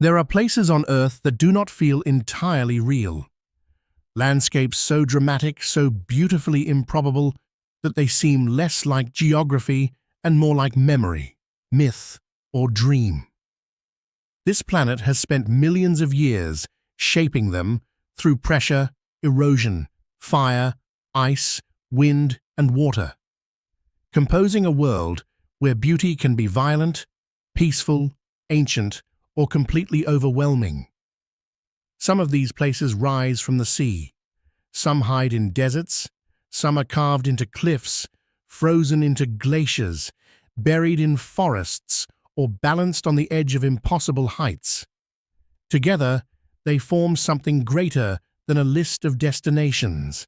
There are places on Earth that do not feel entirely real. Landscapes so dramatic, so beautifully improbable, that they seem less like geography and more like memory, myth, or dream. This planet has spent millions of years shaping them through pressure, erosion, fire, ice, wind, and water, composing a world where beauty can be violent, peaceful, ancient, or completely overwhelming. Some of these places rise from the sea. Some hide in deserts. Some are carved into cliffs, frozen into glaciers, buried in forests, or balanced on the edge of impossible heights. Together, they form something greater than a list of destinations.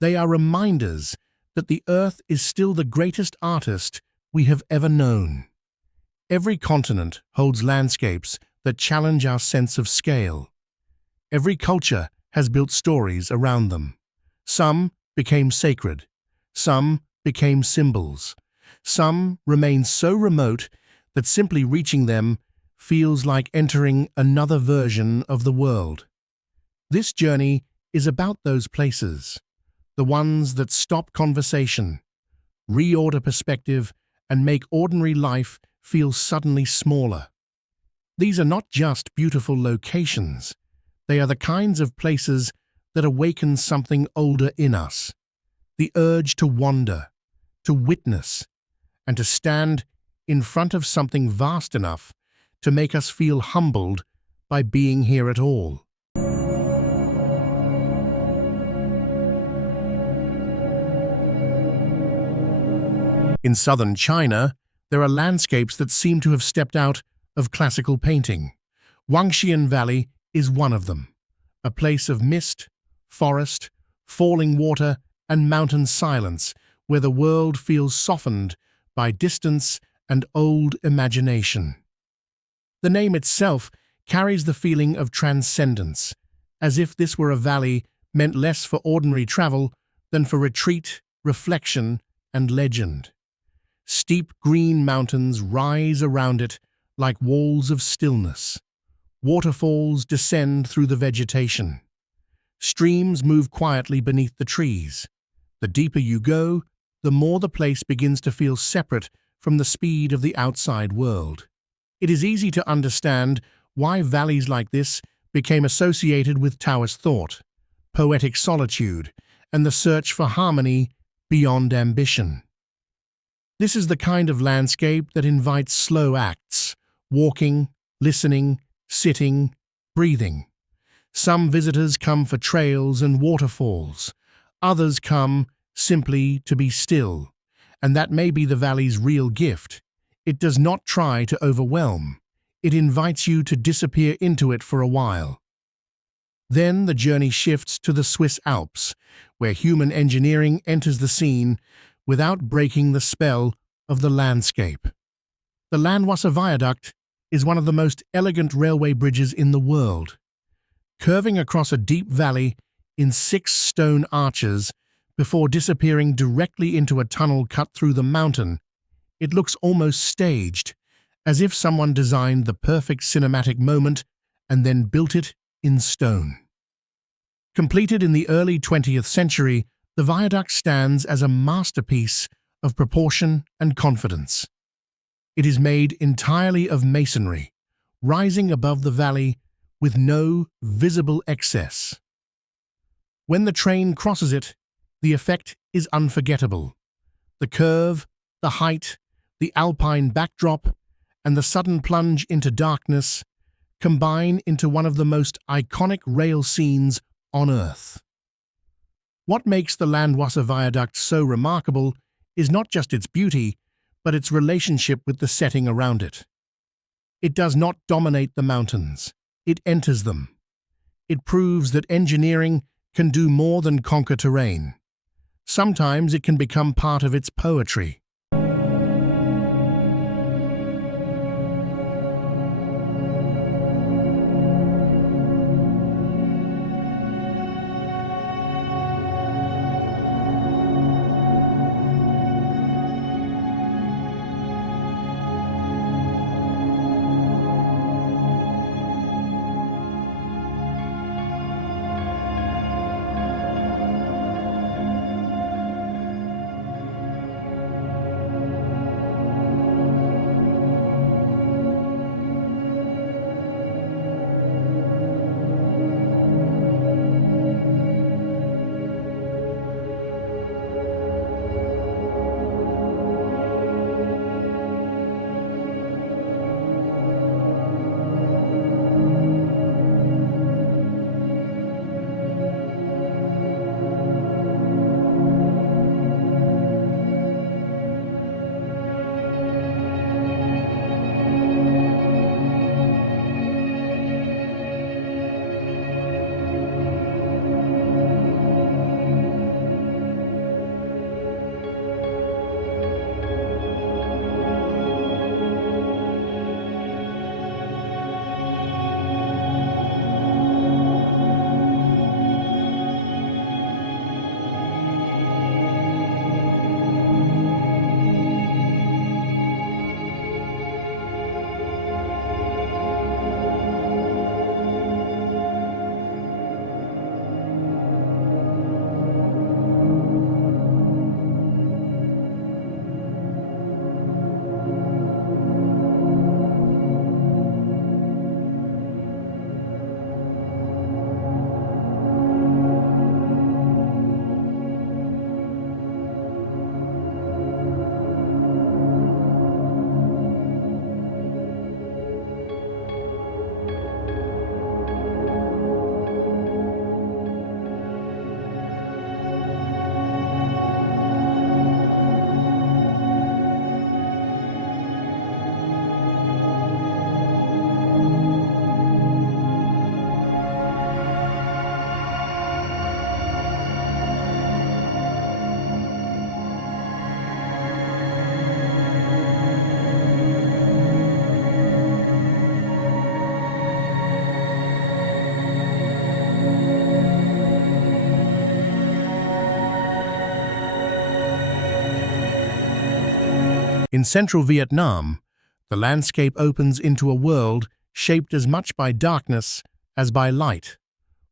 They are reminders that the Earth is still the greatest artist we have ever known. Every continent holds landscapes that challenge our sense of scale. Every culture has built stories around them. Some became sacred. Some became symbols. Some remain so remote that simply reaching them feels like entering another version of the world. This journey is about those places, the ones that stop conversation, reorder perspective, and make ordinary life feel suddenly smaller. These are not just beautiful locations. They are the kinds of places that awaken something older in us, the urge to wander, to witness, and to stand in front of something vast enough to make us feel humbled by being here at all. In southern China, there are landscapes that seem to have stepped out of classical painting. Wangxian Valley is one of them, a place of mist, forest, falling water, and mountain silence where the world feels softened by distance and old imagination. The name itself carries the feeling of transcendence, as if this were a valley meant less for ordinary travel than for retreat, reflection, and legend. Steep green mountains rise around it like walls of stillness. Waterfalls descend through the vegetation. Streams move quietly beneath the trees. The deeper you go, the more the place begins to feel separate from the speed of the outside world. It is easy to understand why valleys like this became associated with Taoist thought, poetic solitude, and the search for harmony beyond ambition. This is the kind of landscape that invites slow acts, walking, listening, sitting, breathing. Some visitors come for trails and waterfalls. Others come simply to be still, and that may be the valley's real gift. It does not try to overwhelm. It invites you to disappear into it for a while. Then the journey shifts to the Swiss Alps, where human engineering enters the scene without breaking the spell of the landscape. The Landwasser Viaduct is one of the most elegant railway bridges in the world. Curving across a deep valley in 6 stone arches before disappearing directly into a tunnel cut through the mountain, it looks almost staged, as if someone designed the perfect cinematic moment and then built it in stone. Completed in the early 20th century, the viaduct stands as a masterpiece of proportion and confidence. It is made entirely of masonry, rising above the valley with no visible excess. When the train crosses it, the effect is unforgettable. The curve, the height, the alpine backdrop, and the sudden plunge into darkness combine into one of the most iconic rail scenes on Earth. What makes the Landwasser Viaduct so remarkable is not just its beauty, but its relationship with the setting around it. It does not dominate the mountains. It enters them. It proves that engineering can do more than conquer terrain. Sometimes it can become part of its poetry. In central Vietnam, the landscape opens into a world shaped as much by darkness as by light.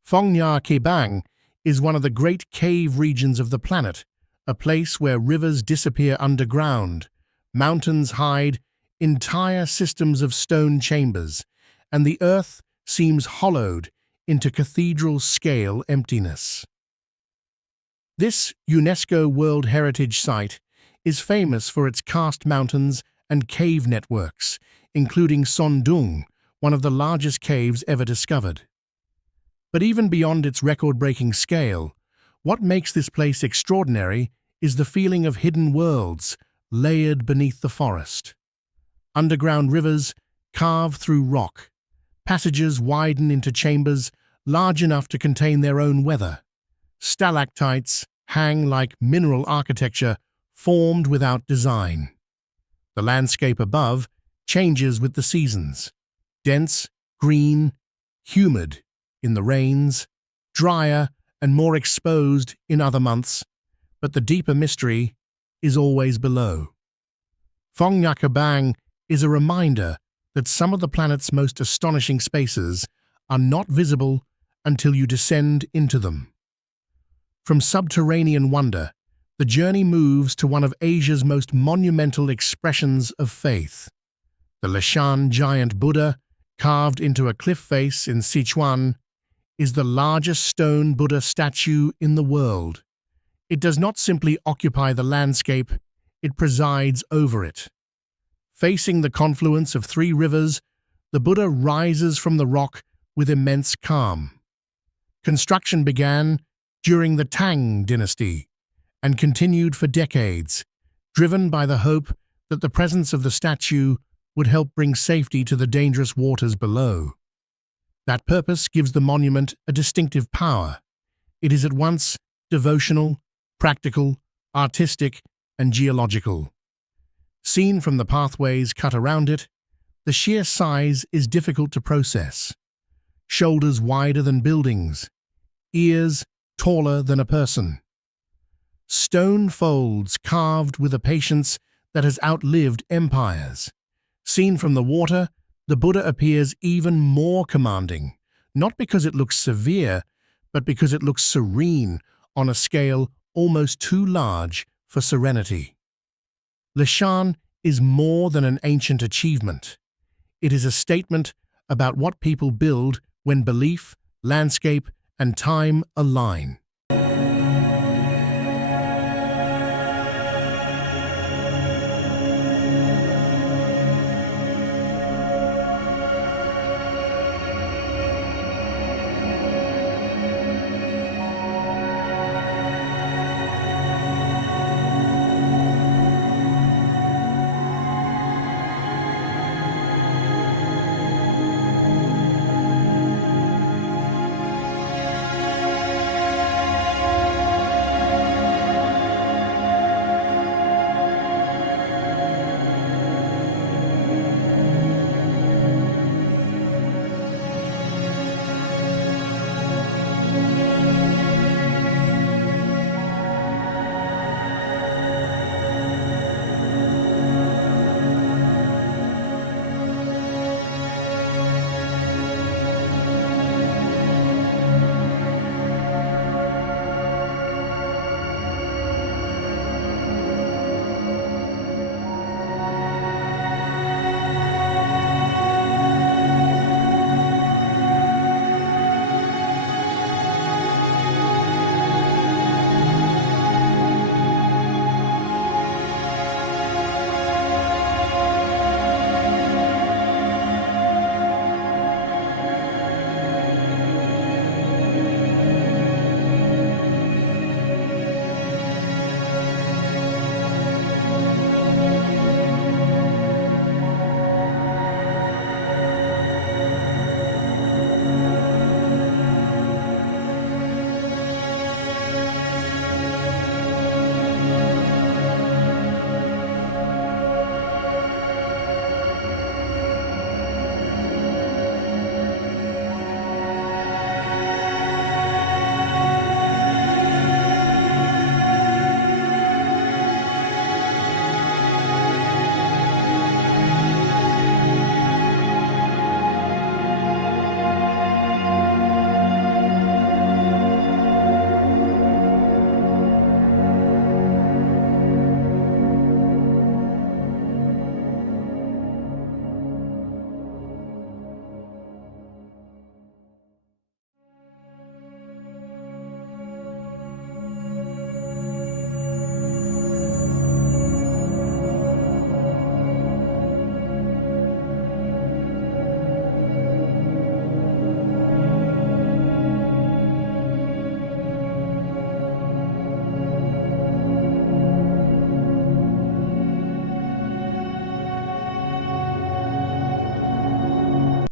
Phong Nha Ke Bang is one of the great cave regions of the planet, a place where rivers disappear underground, mountains hide entire systems of stone chambers, and the earth seems hollowed into cathedral-scale emptiness. This UNESCO World Heritage Site is famous for its karst mountains and cave networks, including Son Doong, one of the largest caves ever discovered. But even beyond its record-breaking scale, what makes this place extraordinary is the feeling of hidden worlds layered beneath the forest. Underground rivers carve through rock. Passages widen into chambers large enough to contain their own weather. Stalactites hang like mineral architecture formed without design. The landscape above changes with the seasons. Dense, green, humid in the rains, drier and more exposed in other months, but the deeper mystery is always below. Phong Nha Ke Bang is a reminder that some of the planet's most astonishing spaces are not visible until you descend into them. From subterranean wonder, the journey moves to one of Asia's most monumental expressions of faith. The Leshan giant Buddha, carved into a cliff face in Sichuan, is the largest stone Buddha statue in the world. It does not simply occupy the landscape, it presides over it. Facing the confluence of three rivers, the Buddha rises from the rock with immense calm. Construction began during the Tang dynasty and continued for decades, driven by the hope that the presence of the statue would help bring safety to the dangerous waters below. That purpose gives the monument a distinctive power. It is at once devotional, practical, artistic, and geological. Seen from the pathways cut around it, the sheer size is difficult to process. Shoulders wider than buildings, ears taller than a person. Stone folds carved with a patience that has outlived empires. Seen from the water, the Buddha appears even more commanding, not because it looks severe, but because it looks serene on a scale almost too large for serenity. Leshan is more than an ancient achievement. It is a statement about what people build when belief, landscape, and time align.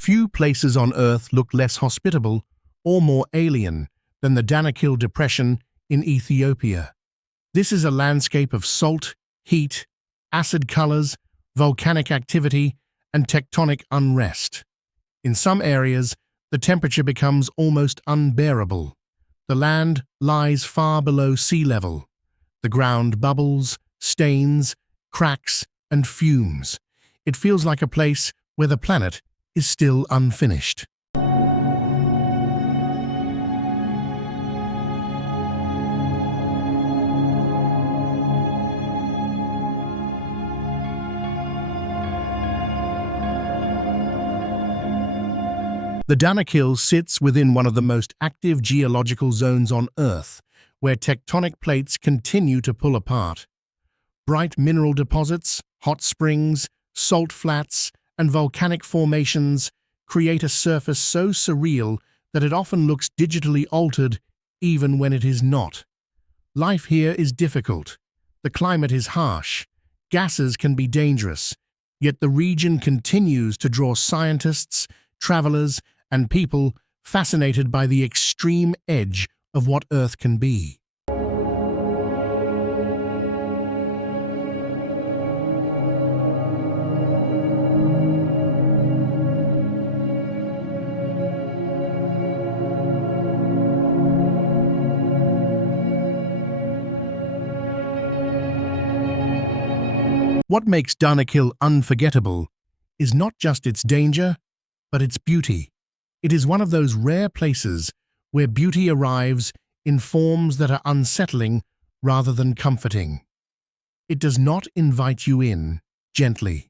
Few places on Earth look less hospitable or more alien than the Danakil Depression in Ethiopia. This is a landscape of salt, heat, acid colors, volcanic activity, and tectonic unrest. In some areas, the temperature becomes almost unbearable. The land lies far below sea level. The ground bubbles, stains, cracks, and fumes. It feels like a place where the planet is still unfinished. The Danakil sits within one of the most active geological zones on Earth, where tectonic plates continue to pull apart. Bright mineral deposits, hot springs, salt flats, and volcanic formations create a surface so surreal that it often looks digitally altered even when it is not. Life here is difficult. The climate is harsh. Gases can be dangerous, yet the region continues to draw scientists, travelers, and people fascinated by the extreme edge of what Earth can be. What makes Danakil unforgettable is not just its danger, but its beauty. It is one of those rare places where beauty arrives in forms that are unsettling rather than comforting. It does not invite you in gently.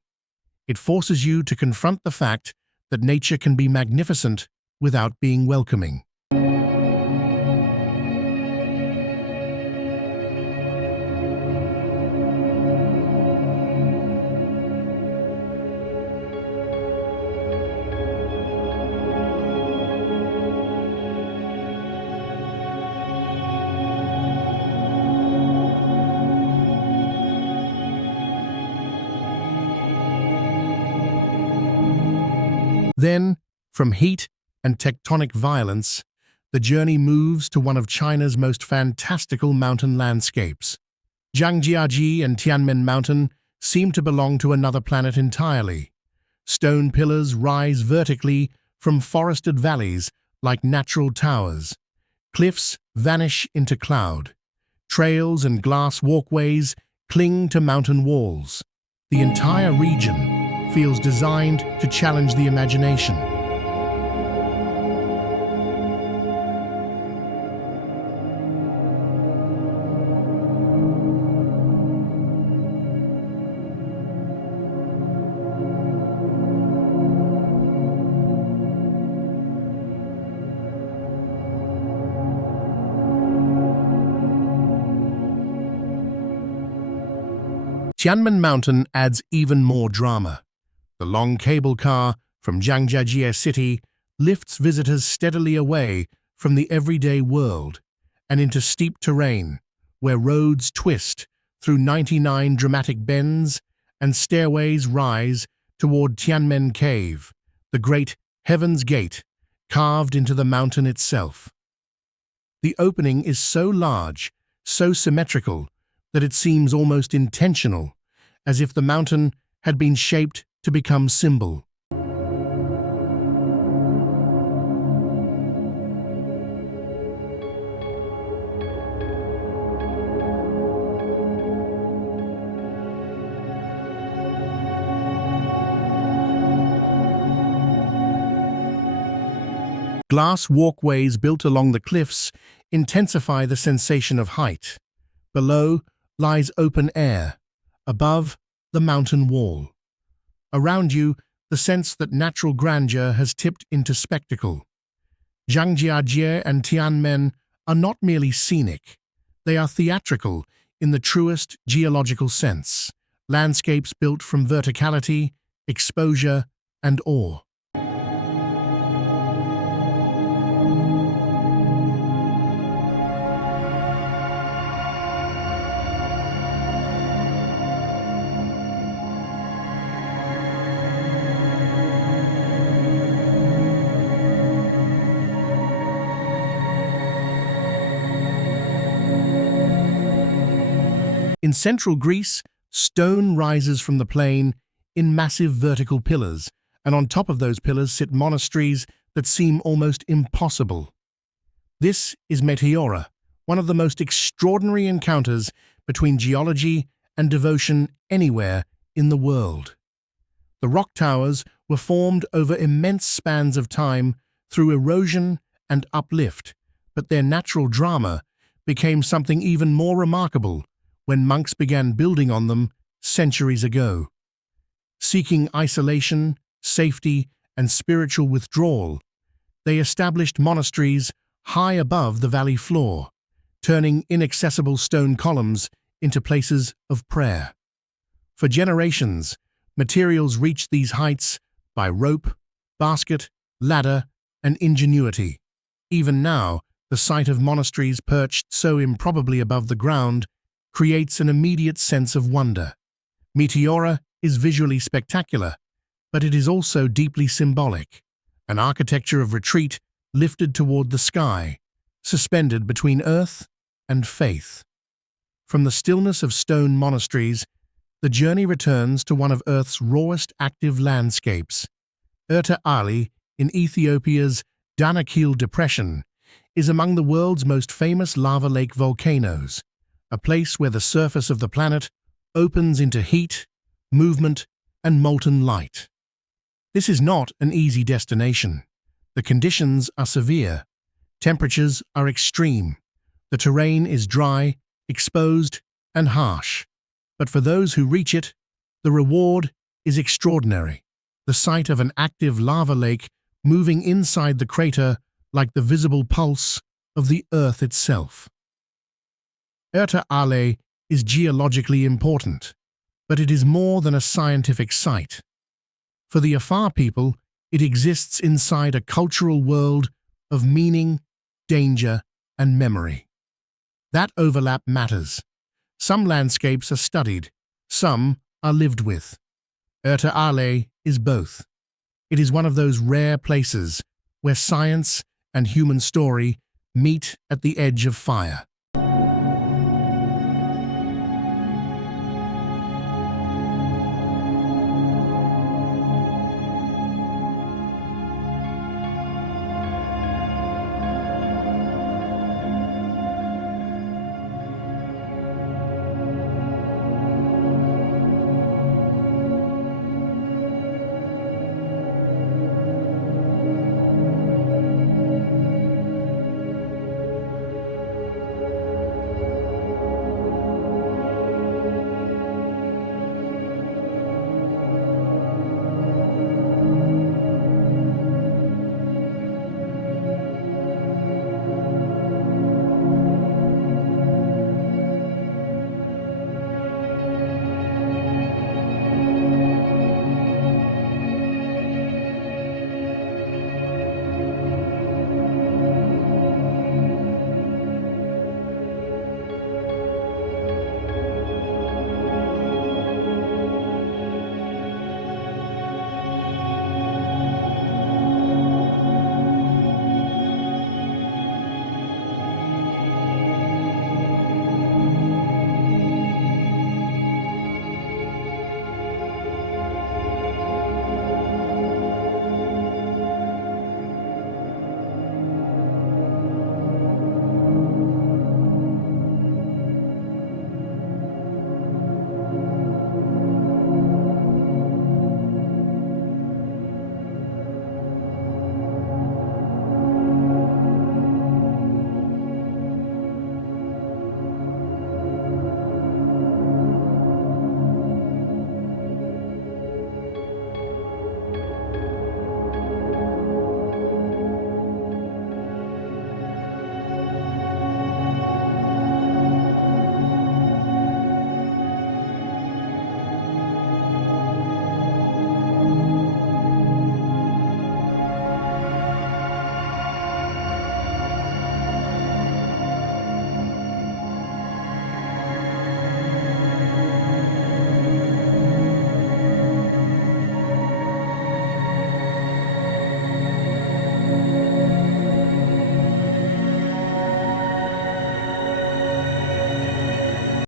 It forces you to confront the fact that nature can be magnificent without being welcoming. Then, from heat and tectonic violence, the journey moves to one of China's most fantastical mountain landscapes. Zhangjiajie and Tianmen Mountain seem to belong to another planet entirely. Stone pillars rise vertically from forested valleys like natural towers. Cliffs vanish into cloud. Trails and glass walkways cling to mountain walls. The entire region feels designed to challenge the imagination. Tianmen Mountain adds even more drama. The long cable car from Zhangjiajie City lifts visitors steadily away from the everyday world and into steep terrain where roads twist through 99 dramatic bends and stairways rise toward Tianmen Cave, the great Heaven's Gate carved into the mountain itself. The opening is so large, so symmetrical, that it seems almost intentional, as if the mountain had been shaped to become symbol. Glass walkways built along the cliffs intensify the sensation of height. Below lies open air, above the mountain wall. Around you, the sense that natural grandeur has tipped into spectacle. Zhangjiajie and Tianmen are not merely scenic, they are theatrical in the truest geological sense, landscapes built from verticality, exposure, and awe. In central Greece, stone rises from the plain in massive vertical pillars, and on top of those pillars sit monasteries that seem almost impossible. This is Meteora, one of the most extraordinary encounters between geology and devotion anywhere in the world. The rock towers were formed over immense spans of time through erosion and uplift, but their natural drama became something even more remarkable when monks began building on them centuries ago. Seeking isolation, safety, and spiritual withdrawal, they established monasteries high above the valley floor, turning inaccessible stone columns into places of prayer. For generations, materials reached these heights by rope, basket, ladder, and ingenuity. Even now, the sight of monasteries perched so improbably above the ground creates an immediate sense of wonder. Meteora is visually spectacular, but it is also deeply symbolic, an architecture of retreat lifted toward the sky, suspended between earth and faith. From the stillness of stone monasteries, the journey returns to one of Earth's rawest active landscapes. Erta Ali, in Ethiopia's Danakil Depression, is among the world's most famous lava lake volcanoes, a place where the surface of the planet opens into heat, movement, and molten light. This is not an easy destination. The conditions are severe. Temperatures are extreme. The terrain is dry, exposed, and harsh. But for those who reach it, the reward is extraordinary. The sight of an active lava lake moving inside the crater like the visible pulse of the Earth itself. Erta Ale is geologically important, but it is more than a scientific site. For the Afar people, it exists inside a cultural world of meaning, danger, and memory. That overlap matters. Some landscapes are studied, some are lived with. Erta Ale is both. It is one of those rare places where science and human story meet at the edge of fire.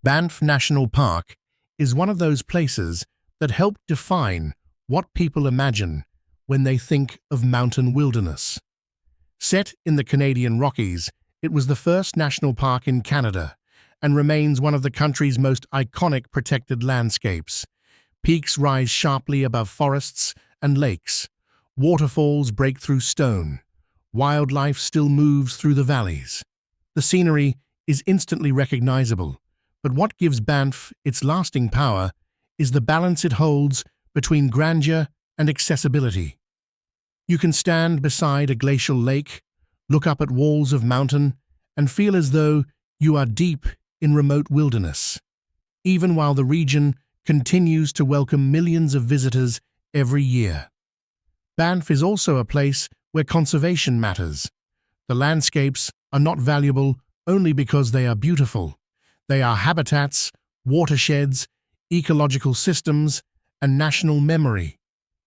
Banff National Park is one of those places that help define what people imagine when they think of mountain wilderness. Set in the Canadian Rockies, it was the first national park in Canada and remains one of the country's most iconic protected landscapes. Peaks rise sharply above forests and lakes. Waterfalls break through stone. Wildlife still moves through the valleys. The scenery is instantly recognizable, but what gives Banff its lasting power is the balance it holds between grandeur and accessibility. You can stand beside a glacial lake, look up at walls of mountain, and feel as though you are deep in remote wilderness, even while the region continues to welcome millions of visitors every year. Banff is also a place where conservation matters. The landscapes are not valuable only because they are beautiful. They are habitats, watersheds, ecological systems, and national memory.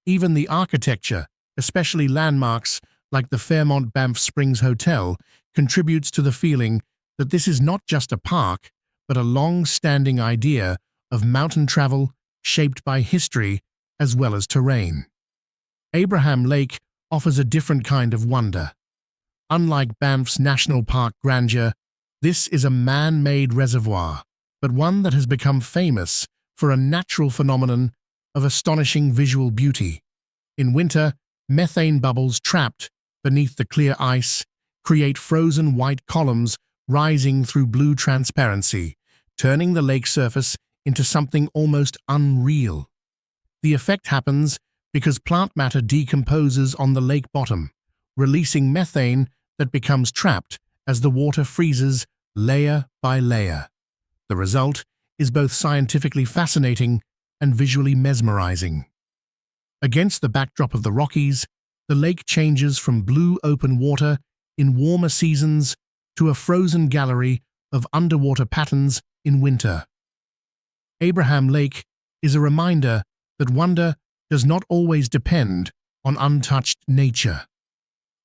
Even the architecture, especially landmarks like the Fairmont Banff Springs Hotel, contributes to the feeling that this is not just a park, but a long-standing idea of mountain travel shaped by history as well as terrain. Abraham Lake offers a different kind of wonder. Unlike Banff's National Park grandeur, this is a man-made reservoir, but one that has become famous for a natural phenomenon of astonishing visual beauty. In winter, methane bubbles trapped beneath the clear ice create frozen white columns rising through blue transparency, turning the lake surface into something almost unreal. The effect happens because plant matter decomposes on the lake bottom, releasing methane that becomes trapped as the water freezes layer by layer. The result is both scientifically fascinating and visually mesmerizing. Against the backdrop of the Rockies, the lake changes from blue open water in warmer seasons to a frozen gallery of underwater patterns in winter. Abraham Lake is a reminder that wonder does not always depend on untouched nature.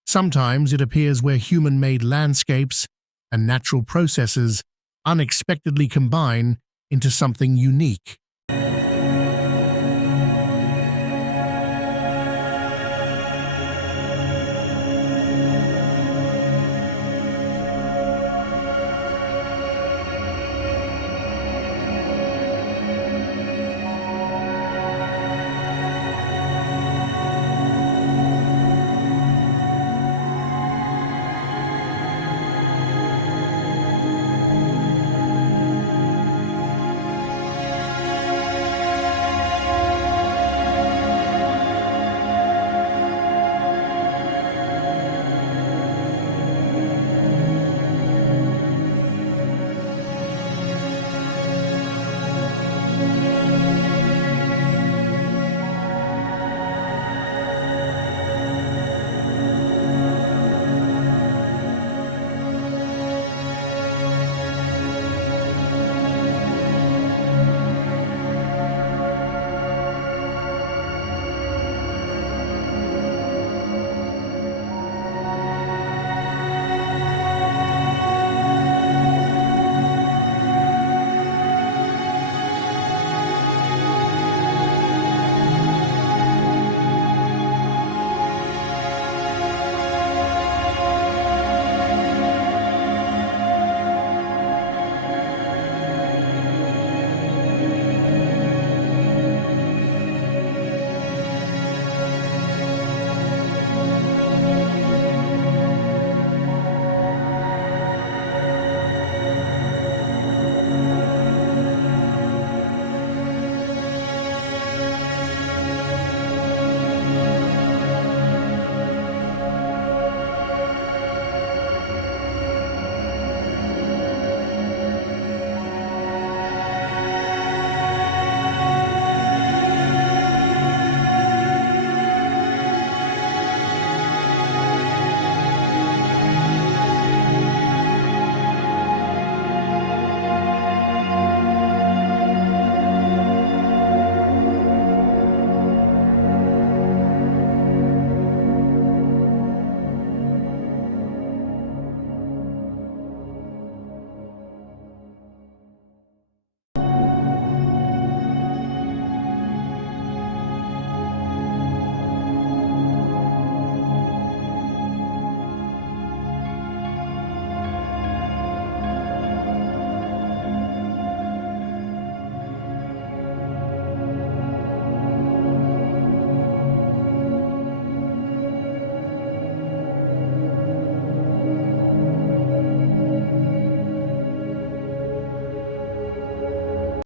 Sometimes it appears where human-made landscapes and natural processes unexpectedly combine into something unique.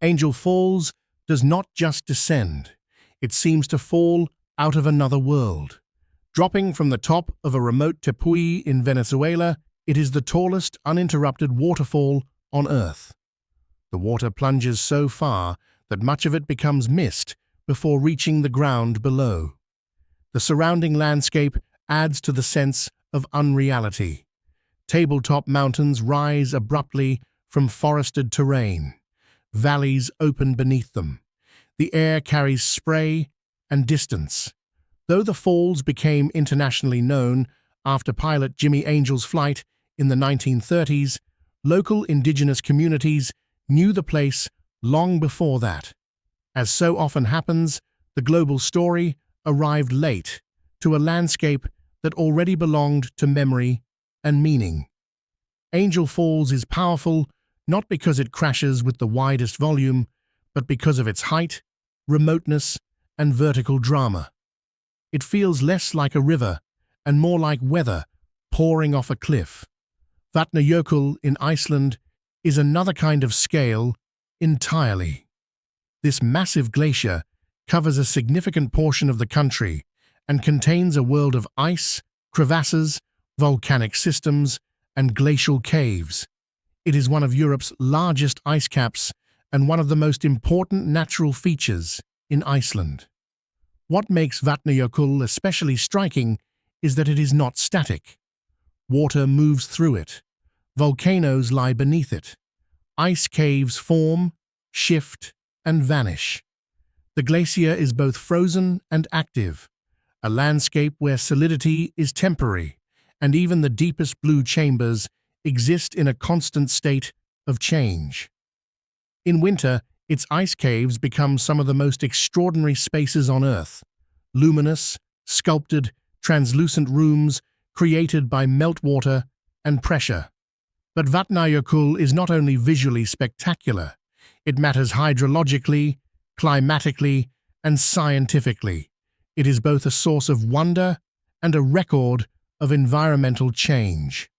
Angel Falls does not just descend. It seems to fall out of another world. Dropping from the top of a remote tepuy in Venezuela, it is the tallest uninterrupted waterfall on Earth. The water plunges so far that much of it becomes mist before reaching the ground below. The surrounding landscape adds to the sense of unreality. Tabletop mountains rise abruptly from forested terrain. Valleys open beneath them. The air carries spray and distance. Though the falls became internationally known after pilot Jimmy Angel's flight in the 1930s, local indigenous communities knew the place long before that. As so often happens, the global story arrived late to a landscape that already belonged to memory and meaning. Angel Falls is powerful not because it crashes with the widest volume, but because of its height, remoteness, and vertical drama. It feels less like a river and more like weather pouring off a cliff. Vatnajökull in Iceland is another kind of scale entirely. This massive glacier covers a significant portion of the country and contains a world of ice, crevasses, volcanic systems, and glacial caves. It is one of Europe's largest ice caps and one of the most important natural features in Iceland. What makes Vatnajökull especially striking is that it is not static. Water moves through it. Volcanoes lie beneath it. Ice caves form, shift, and vanish. The glacier is both frozen and active, a landscape where solidity is temporary, and even the deepest blue chambers exist in a constant state of change. In winter, its ice caves become some of the most extraordinary spaces on Earth, luminous, sculpted, translucent rooms created by meltwater and pressure. But Vatnajökull is not only visually spectacular, it matters hydrologically, climatically, and scientifically. It is both a source of wonder and a record of environmental change.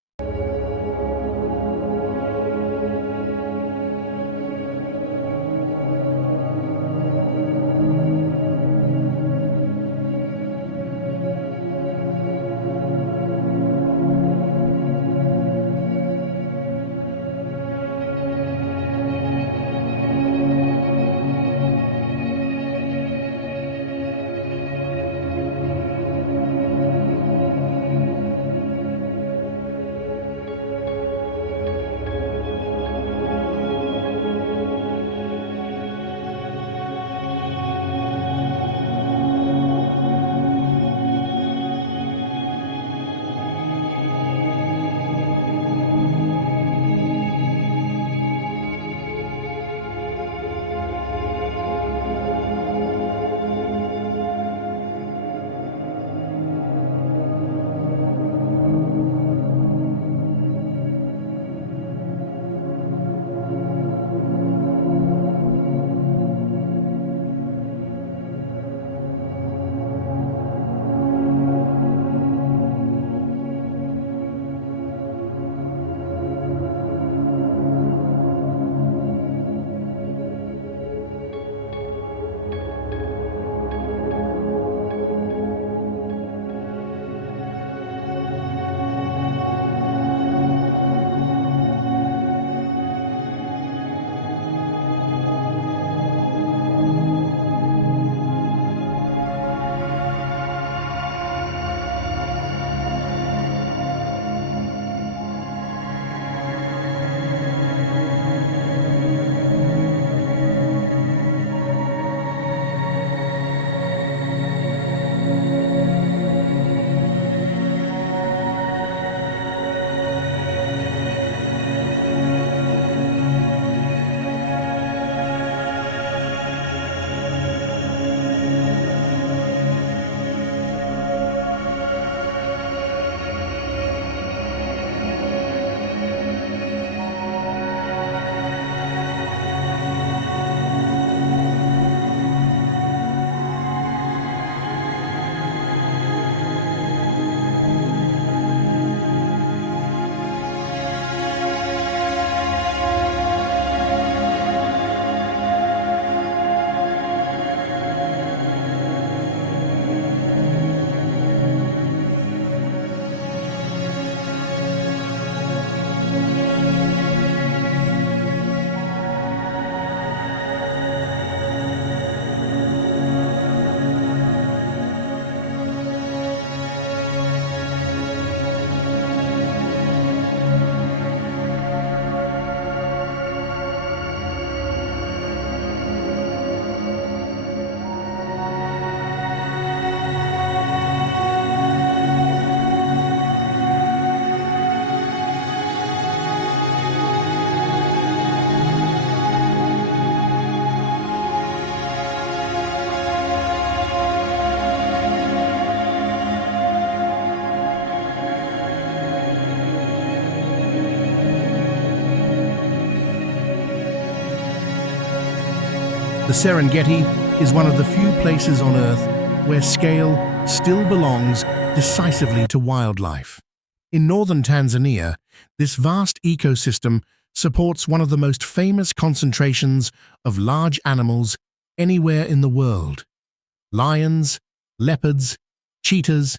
The Serengeti is one of the few places on Earth where scale still belongs decisively to wildlife. In northern Tanzania, this vast ecosystem supports one of the most famous concentrations of large animals anywhere in the world. Lions, leopards, cheetahs,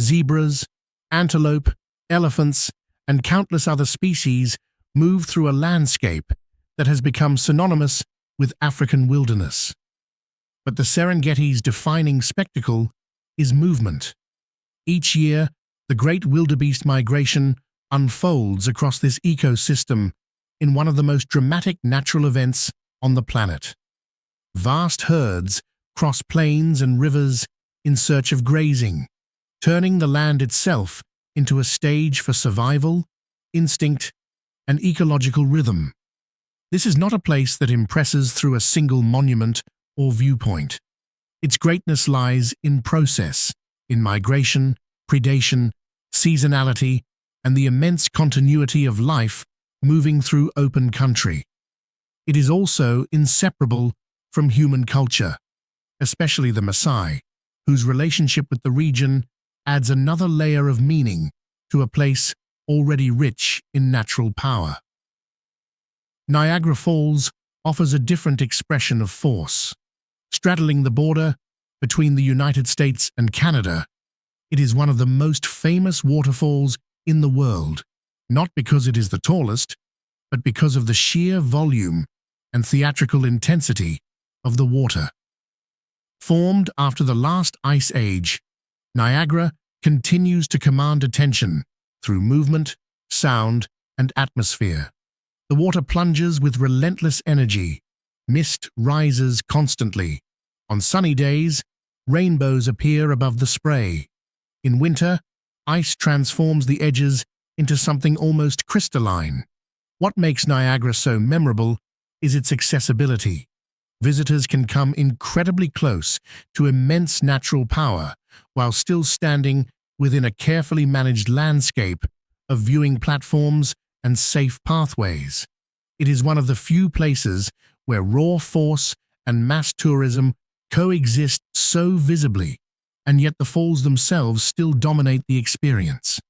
zebras, antelope, elephants, and countless other species move through a landscape that has become synonymous with African wilderness. But the Serengeti's defining spectacle is movement. Each year, the great wildebeest migration unfolds across this ecosystem in one of the most dramatic natural events on the planet. Vast herds cross plains and rivers in search of grazing, turning the land itself into a stage for survival, instinct, and ecological rhythm. This is not a place that impresses through a single monument or viewpoint. Its greatness lies in process, in migration, predation, seasonality, and the immense continuity of life moving through open country. It is also inseparable from human culture, especially the Maasai, whose relationship with the region adds another layer of meaning to a place already rich in natural power. Niagara Falls offers a different expression of force. Straddling the border between the United States and Canada, it is one of the most famous waterfalls in the world, not because it is the tallest, but because of the sheer volume and theatrical intensity of the water. Formed after the last ice age, Niagara continues to command attention through movement, sound, and atmosphere. The water plunges with relentless energy. Mist rises constantly. On sunny days, rainbows appear above the spray. In winter, ice transforms the edges into something almost crystalline. What makes Niagara so memorable is its accessibility. Visitors can come incredibly close to immense natural power while still standing within a carefully managed landscape of viewing platforms and safe pathways. It is one of the few places where raw force and mass tourism coexist so visibly, and yet the falls themselves still dominate the experience.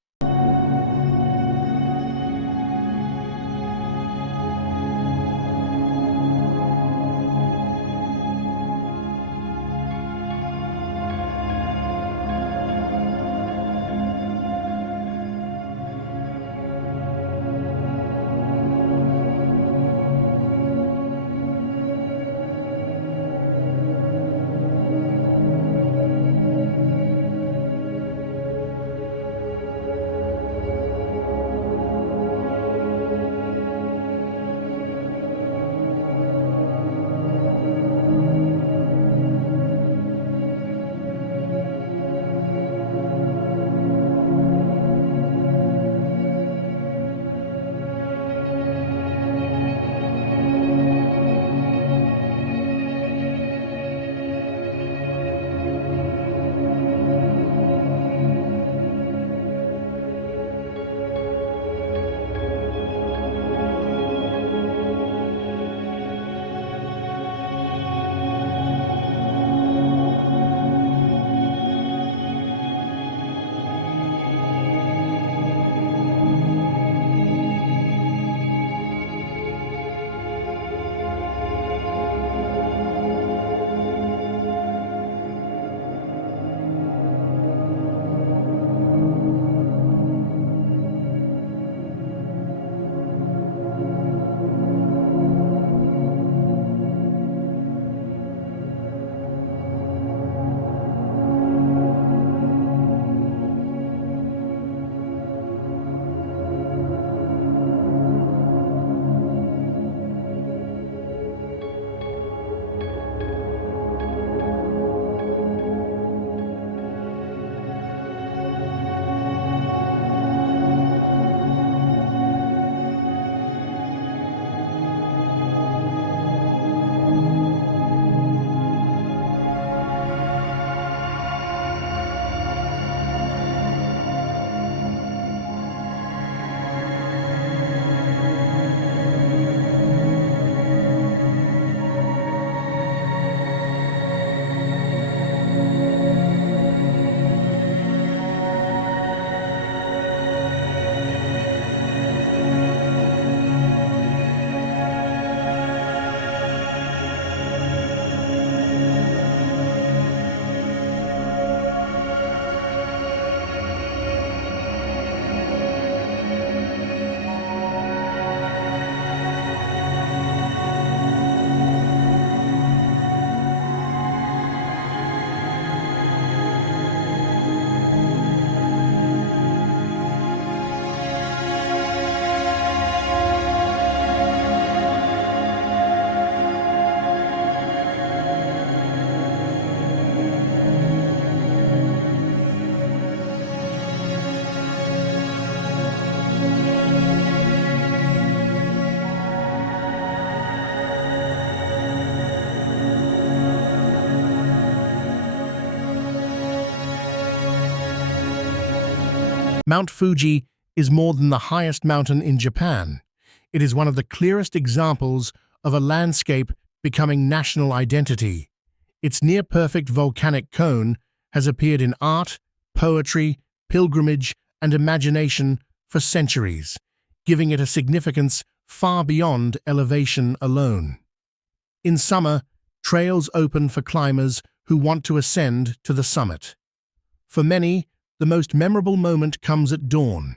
Mount Fuji is more than the highest mountain in Japan. It is one of the clearest examples of a landscape becoming national identity. Its near-perfect volcanic cone has appeared in art, poetry, pilgrimage, and imagination for centuries, giving it a significance far beyond elevation alone. In summer, trails open for climbers who want to ascend to the summit. For many, the most memorable moment comes at dawn,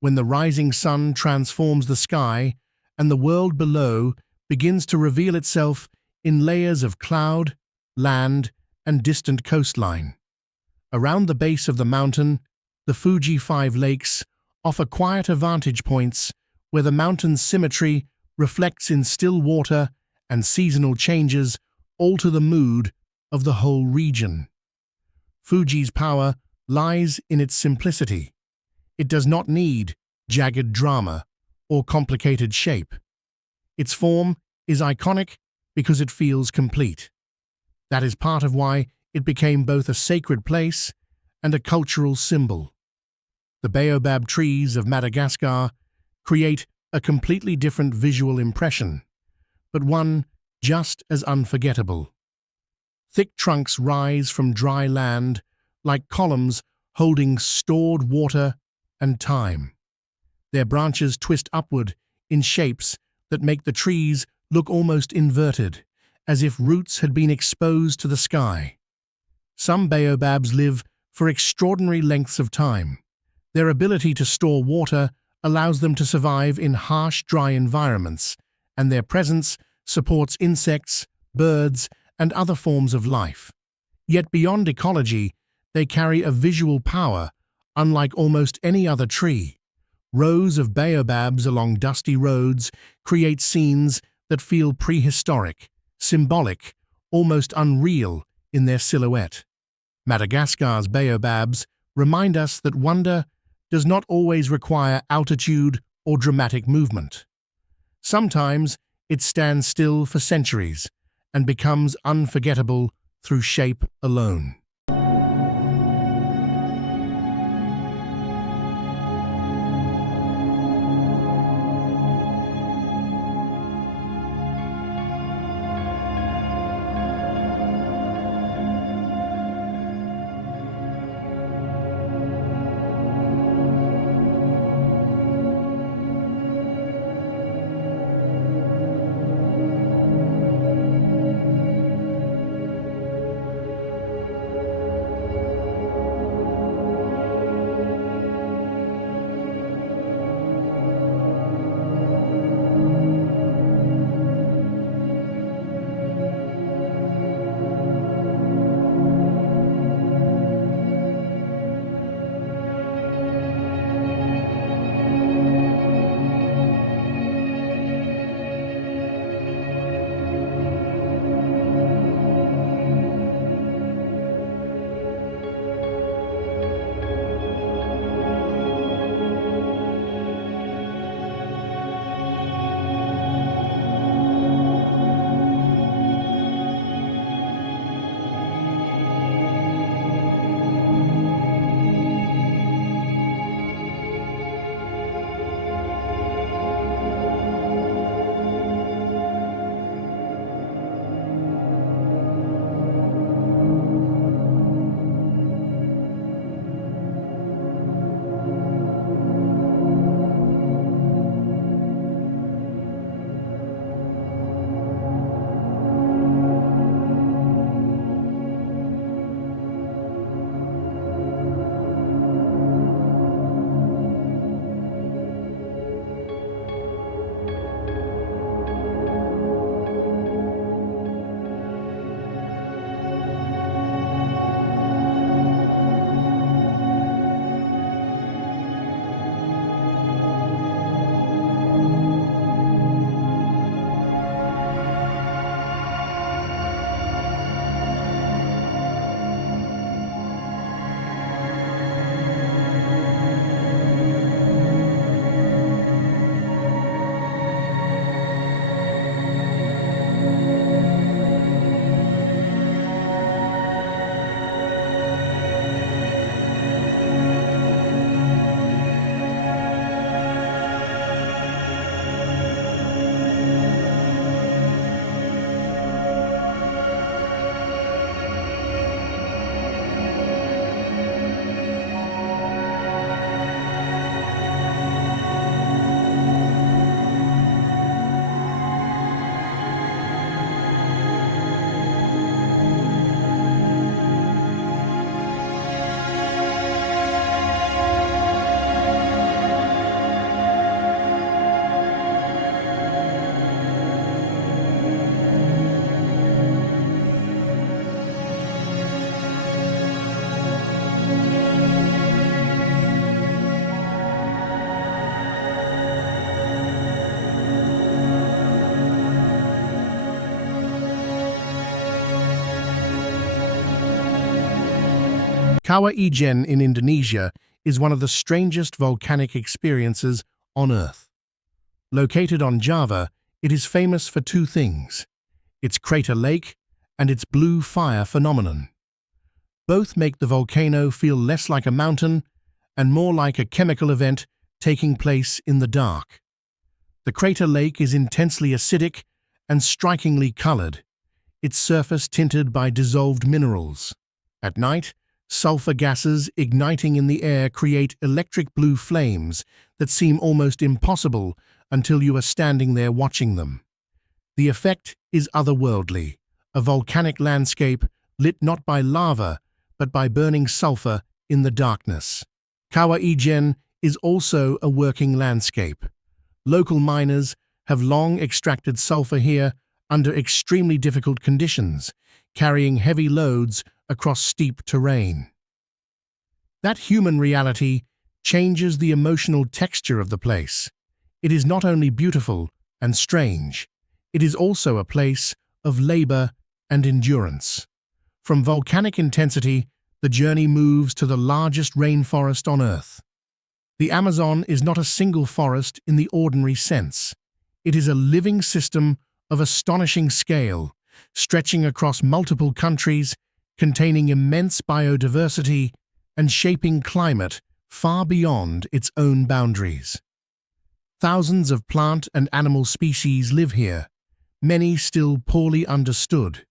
when the rising sun transforms the sky and the world below begins to reveal itself in layers of cloud, land, and distant coastline. Around the base of the mountain, the Fuji Five Lakes offer quieter vantage points where the mountain's symmetry reflects in still water and seasonal changes alter the mood of the whole region. Fuji's power lies in its simplicity. It does not need jagged drama or complicated shape. Its form is iconic because it feels complete. That is part of why it became both a sacred place and a cultural symbol. The baobab trees of Madagascar create a completely different visual impression, but one just as unforgettable. Thick trunks rise from dry land like columns holding stored water and time. Their branches twist upward in shapes that make the trees look almost inverted, as if roots had been exposed to the sky. Some baobabs live for extraordinary lengths of time. Their ability to store water allows them to survive in harsh, dry environments, and their presence supports insects, birds, and other forms of life. Yet beyond ecology, they carry a visual power unlike almost any other tree. Rows of baobabs along dusty roads create scenes that feel prehistoric, symbolic, almost unreal in their silhouette. Madagascar's baobabs remind us that wonder does not always require altitude or dramatic movement. Sometimes it stands still for centuries and becomes unforgettable through shape alone. Kawah Ijen in Indonesia is one of the strangest volcanic experiences on Earth. Located on Java, it is famous for two things: its crater lake and its blue fire phenomenon. Both make the volcano feel less like a mountain and more like a chemical event taking place in the dark. The crater lake is intensely acidic and strikingly colored, its surface tinted by dissolved minerals. At night, sulfur gases igniting in the air create electric blue flames that seem almost impossible until you are standing there watching them. The effect is otherworldly, a volcanic landscape lit not by lava but by burning sulfur in the darkness. Kawah Ijen is also a working landscape. Local miners have long extracted sulfur here under extremely difficult conditions, carrying heavy loads across steep terrain. That human reality changes the emotional texture of the place. It is not only beautiful and strange, it is also a place of labor and endurance. From volcanic intensity, the journey moves to the largest rainforest on Earth. The Amazon is not a single forest in the ordinary sense. It is a living system of astonishing scale, stretching across multiple countries, containing immense biodiversity and shaping climate far beyond its own boundaries. Thousands of plant and animal species live here, many still poorly understood.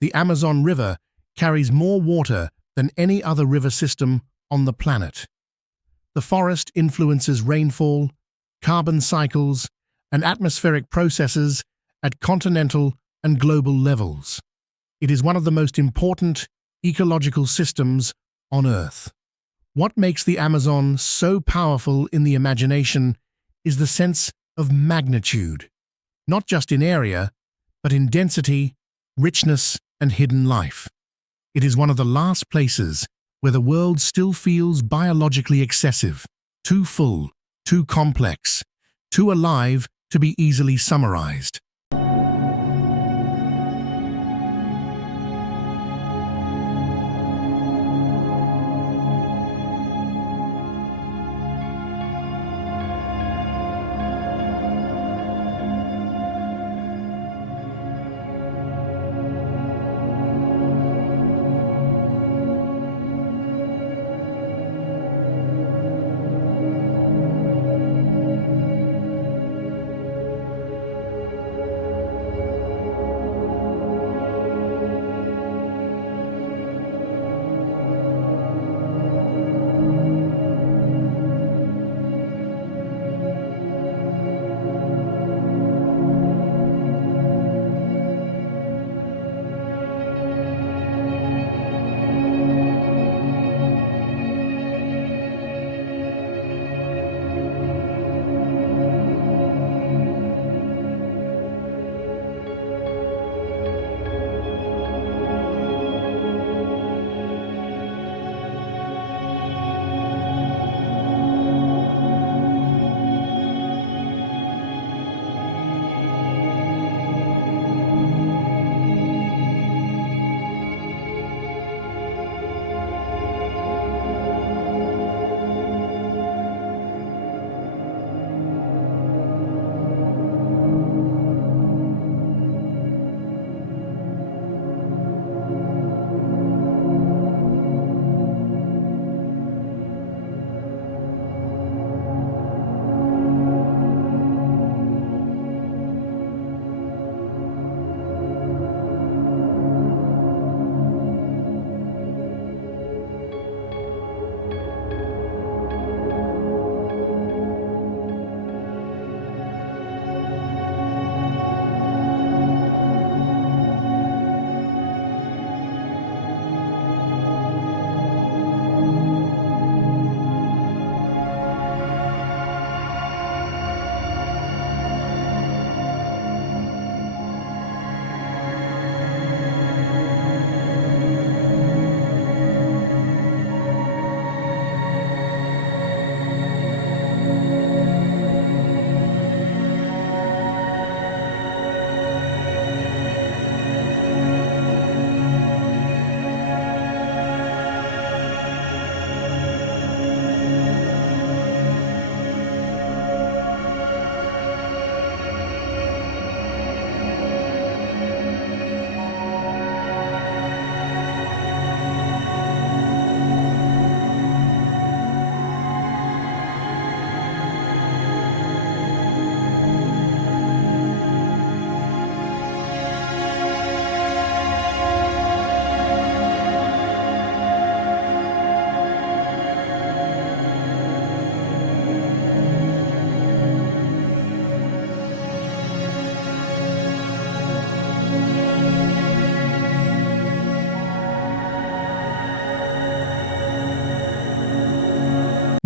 The Amazon River carries more water than any other river system on the planet. The forest influences rainfall, carbon cycles, and atmospheric processes at continental and global levels. It is one of the most important ecological systems on Earth. What makes the Amazon so powerful in the imagination is the sense of magnitude, not just in area, but in density, richness, and hidden life. It is one of the last places where the world still feels biologically excessive, too full, too complex, too alive to be easily summarized.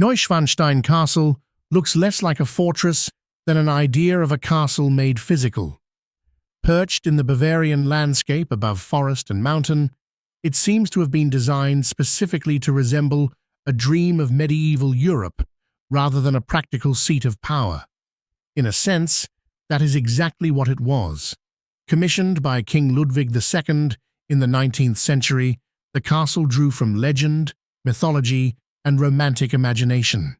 Neuschwanstein Castle looks less like a fortress than an idea of a castle made physical. Perched in the Bavarian landscape above forest and mountain, it seems to have been designed specifically to resemble a dream of medieval Europe rather than a practical seat of power. In a sense, that is exactly what it was. Commissioned by King Ludwig II in the 19th century, the castle drew from legend, mythology, and romantic imagination.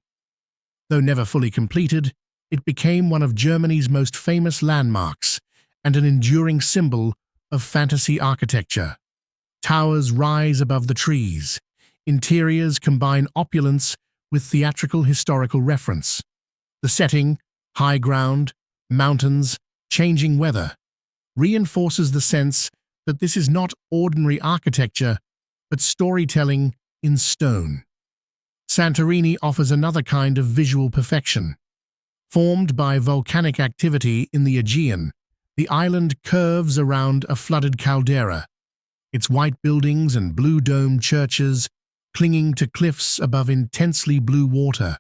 Though never fully completed, it became one of Germany's most famous landmarks and an enduring symbol of fantasy architecture. Towers rise above the trees. Interiors combine opulence with theatrical historical reference. The setting, high ground, mountains, changing weather, reinforces the sense that this is not ordinary architecture, but storytelling in stone. Santorini offers another kind of visual perfection. Formed by volcanic activity in the Aegean, the island curves around a flooded caldera, its white buildings and blue-domed churches clinging to cliffs above intensely blue water.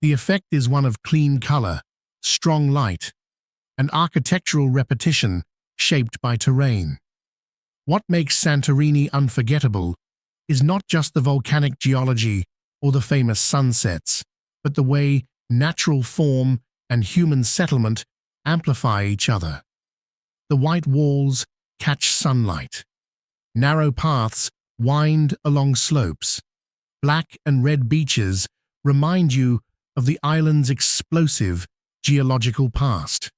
The effect is one of clean color, strong light, and architectural repetition shaped by terrain. What makes Santorini unforgettable is not just the volcanic geology or the famous sunsets, but the way natural form and human settlement amplify each other. The white walls catch sunlight. Narrow paths wind along slopes. Black and red beaches remind you of the island's explosive geological past.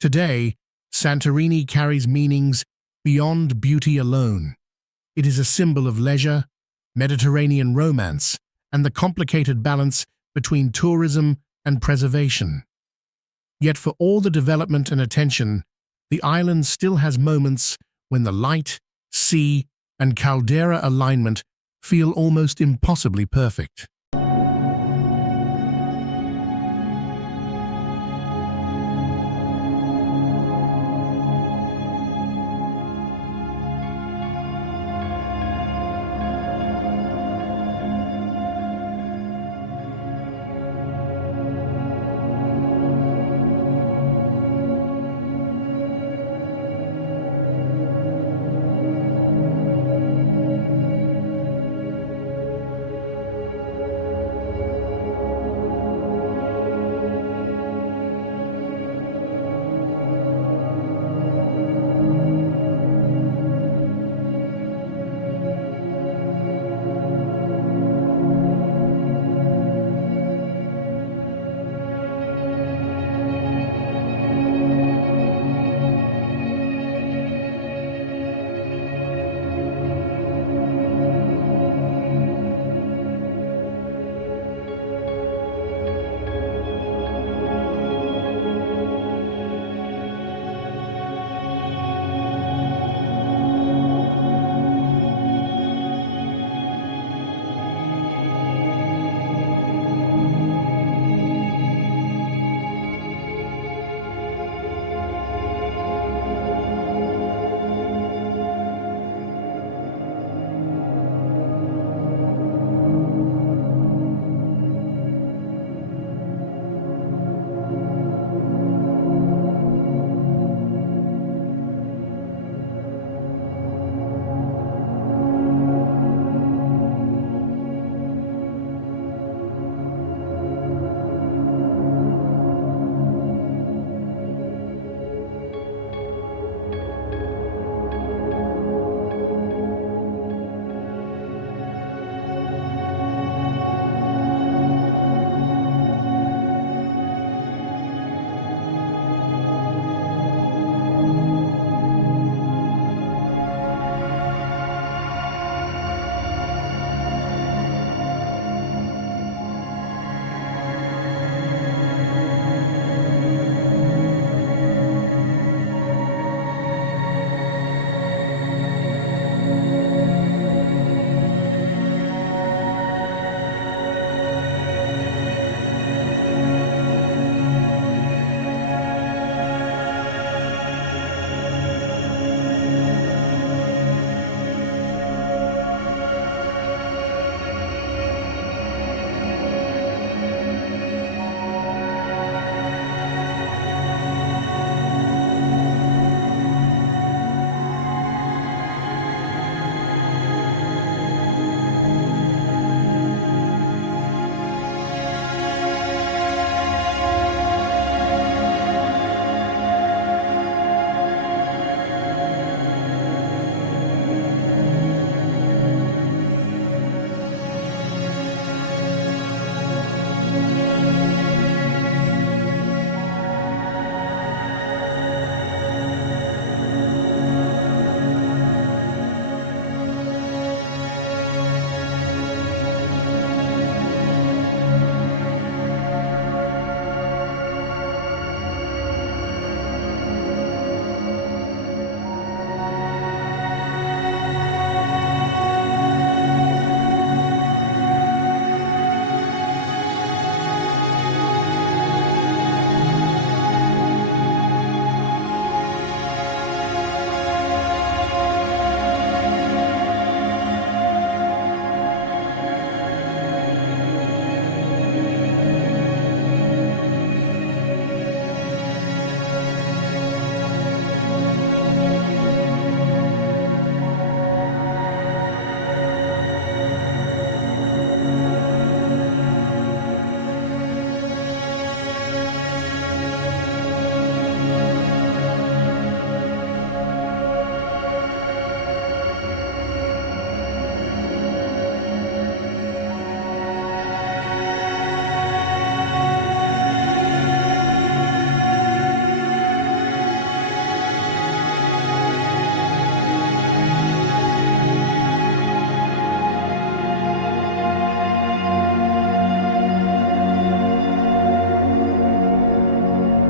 Today, Santorini carries meanings beyond beauty alone. It is a symbol of leisure, Mediterranean romance, and the complicated balance between tourism and preservation. Yet for all the development and attention, the island still has moments when the light, sea, and caldera alignment feel almost impossibly perfect.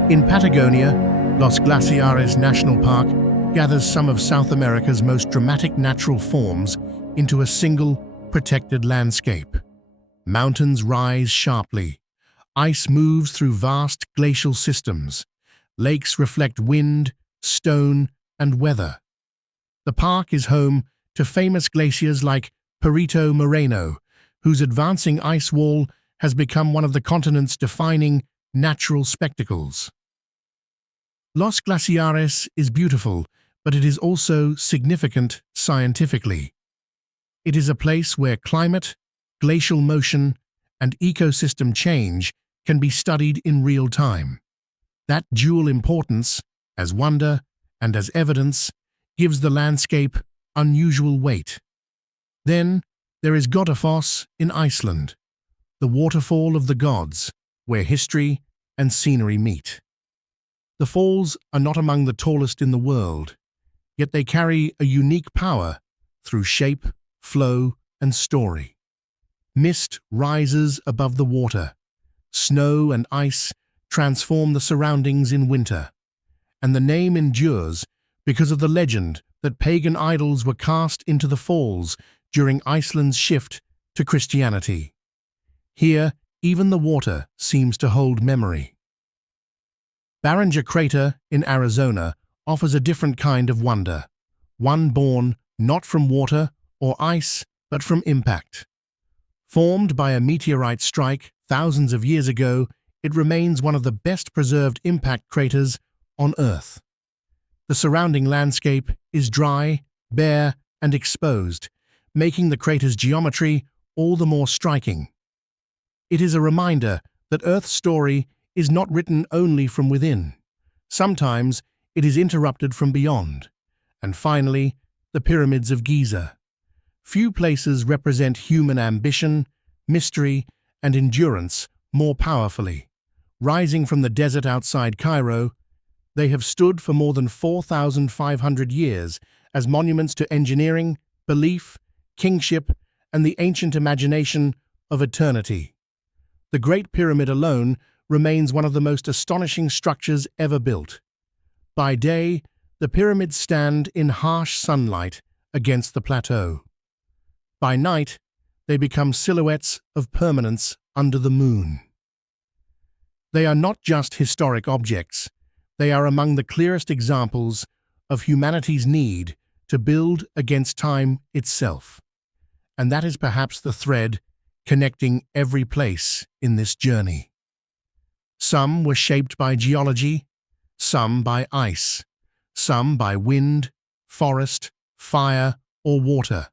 In Patagonia, Los Glaciares National Park gathers some of South America's most dramatic natural forms into a single, protected landscape. Mountains rise sharply. Ice moves through vast glacial systems. Lakes reflect wind, stone, and weather. The park is home to famous glaciers like Perito Moreno, whose advancing ice wall has become one of the continent's defining natural spectacles. Los Glaciares is beautiful, but it is also significant scientifically. It is a place where climate, glacial motion, and ecosystem change can be studied in real time. That dual importance, as wonder and as evidence, gives the landscape unusual weight. Then there is Godafoss in Iceland, the waterfall of the gods, where history and scenery meet. The falls are not among the tallest in the world, yet they carry a unique power through shape, flow, and story. Mist rises above the water. Snow and ice transform the surroundings in winter, and the name endures because of the legend that pagan idols were cast into the falls during Iceland's shift to Christianity. Here, even the water seems to hold memory. Barringer Crater in Arizona offers a different kind of wonder, one born not from water or ice, but from impact. Formed by a meteorite strike thousands of years ago, it remains one of the best-preserved impact craters on Earth. The surrounding landscape is dry, bare, and exposed, making the crater's geometry all the more striking. It is a reminder that Earth's story is not written only from within. Sometimes it is interrupted from beyond. And finally, the Pyramids of Giza. Few places represent human ambition, mystery, and endurance more powerfully. Rising from the desert outside Cairo, they have stood for more than 4,500 years as monuments to engineering, belief, kingship, and the ancient imagination of eternity. The Great Pyramid alone remains one of the most astonishing structures ever built. By day, the pyramids stand in harsh sunlight against the plateau. By night, they become silhouettes of permanence under the moon. They are not just historic objects, they are among the clearest examples of humanity's need to build against time itself. And that is perhaps the thread connecting every place in this journey. Some were shaped by geology, some by ice, some by wind, forest, fire, or water.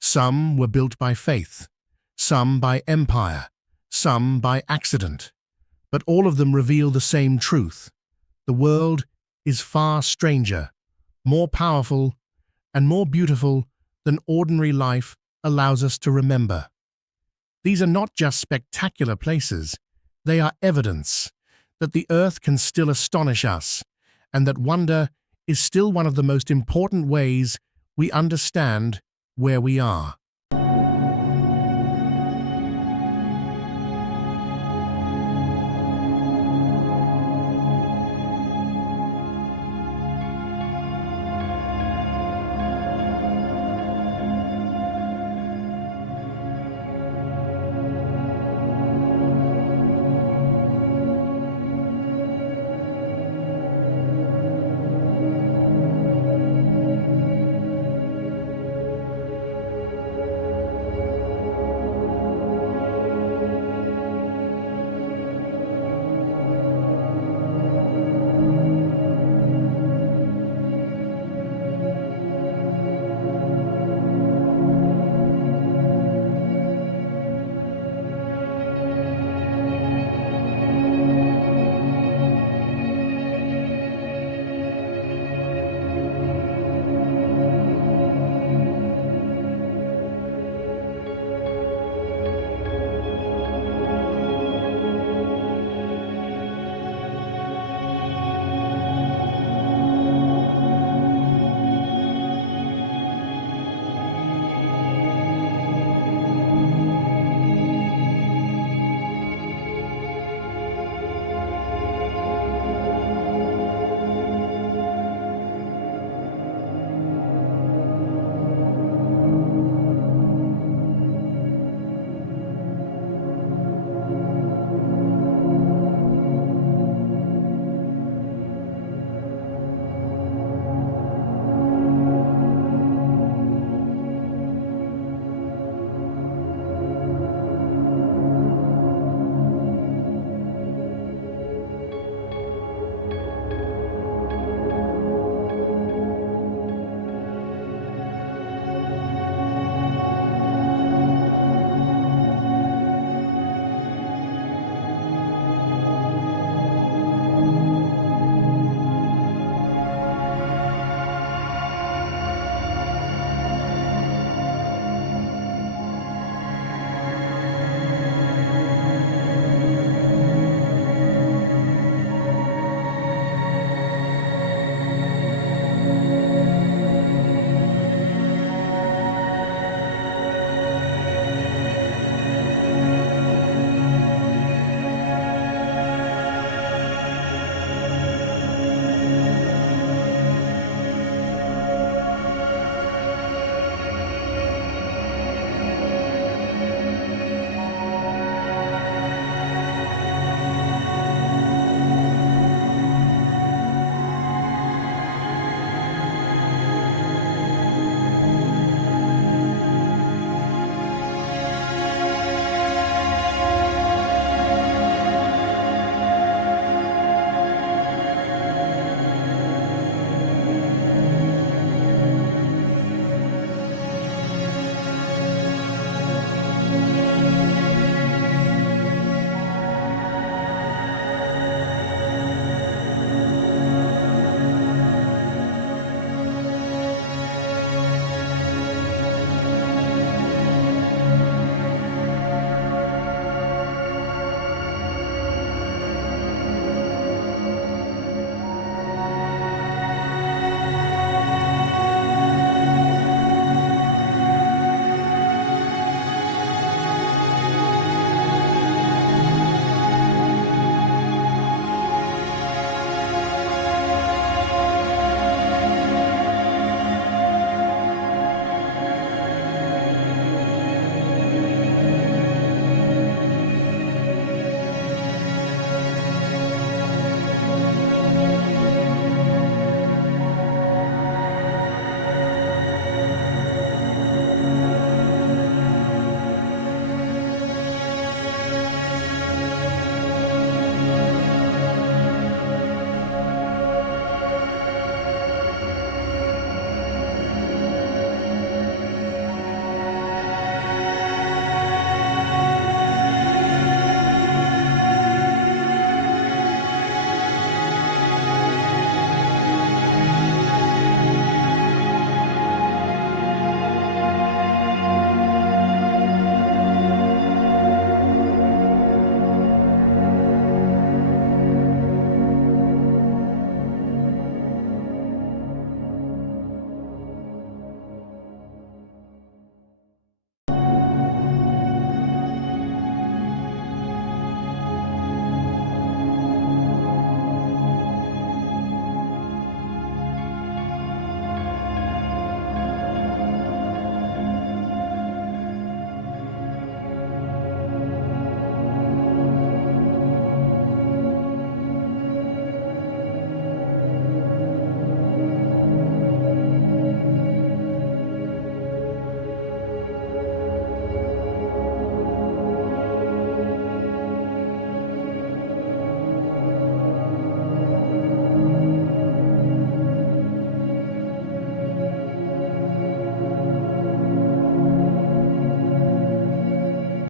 Some were built by faith, some by empire, some by accident. But all of them reveal the same truth. The world is far stranger, more powerful, and more beautiful than ordinary life allows us to remember. These are not just spectacular places, they are evidence that the earth can still astonish us, and that wonder is still one of the most important ways we understand where we are.